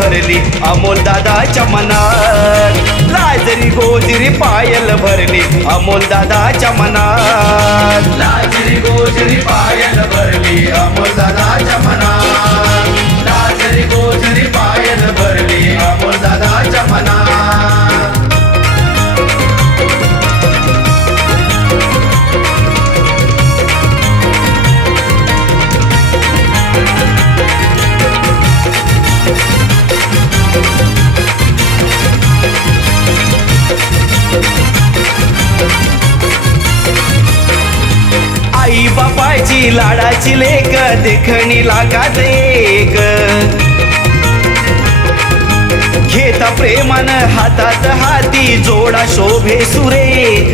भरली अमोल दादाच्या मनात, लाजरी गोजरी पायल भरली अमोल दादाच्या मनात, लाजरी गोजरी पायल भरली अमोल दादाच्या मनात, लाजरी गोजरी पायल भरली अमोल दादाच्या मनात। आई बापाची लाडाची लेक देखणी लागात एक, घेता प्रेमान हातात हाती जोडा शोभे सुरेख,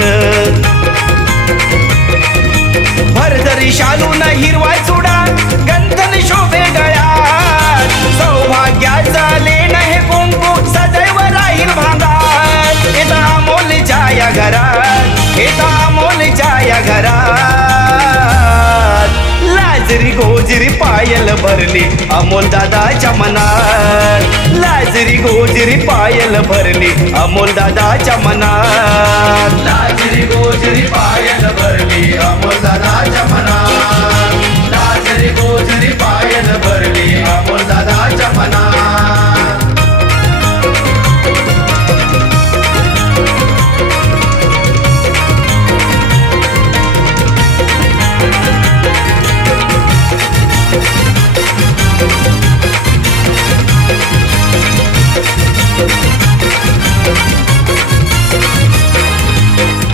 भरदरी शालून हिरवा चुडा गंधन शोभे गळ्यात, सौभाग्याचा लेण हे कुंकू सदैव राहील भांगात, येता अमोलच्या या घरात, येता अमोलच्या या घरात, लाजरी गोजरी पायल भरली अमोल दादाच्या मनात, लाजरी गोजरी पायल भरली अमोल दादाच्या मनात, लाजरी गोजरी पायल भरली अमोल दादाच्या मनात, लाजरी गोजरी पायल भरली अमोल दादाच्या मनात।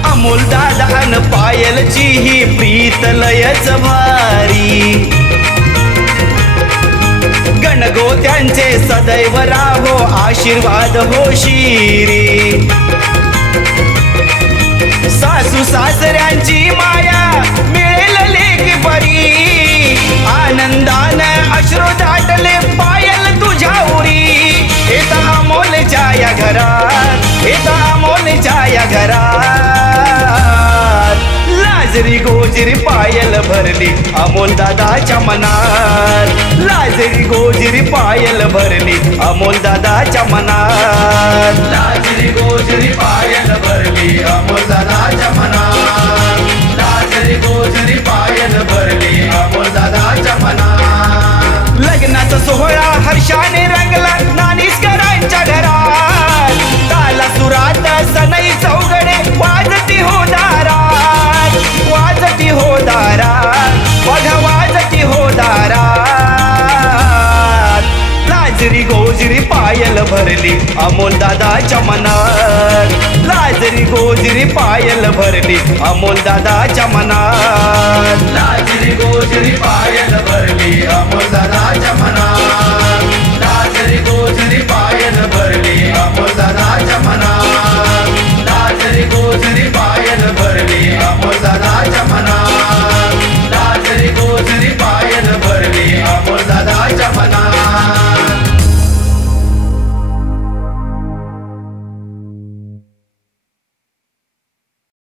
अमोल दादा अन पायलची ही प्रीत लयच भारी, गणगोत्यांचे सदैव राहो आशीर्वाद हो शिरी, सासू सासऱ्यांची माया मिळेल लेकी परी, आनंदान अश्रू दाटले पायल तुझ्या उरी, येता अमोलच्या या घरात, येता अमोलच्या या घरात, लाजरी गोजरी पायल भरली अमोल दादाच्या मनात, लाजरी गोजरी पायल भरली अमोल दादाच्या मनात, लाजरी गोजरी पायल भरली अमोल दादाच्या मनात, लाजरी गोजरी पायल भरली अमोल दादाच्या मनात। लग्नाचा सोहळा हर्षाने रंगला नानीस्करांच्या घरात, ताला सुरात सनई चौघडे वाजती हो दारात, वाजती हो दारात, बघ वाजती हो दारात, लाजरी गोजरी पायल भरली अमोल दादाच्या मनात, लाजरी गोजरी पायल भरली अमोल दादाच्या मनात, लाजरी गोजरी पायल भरली अमोल दादाच्या मनात।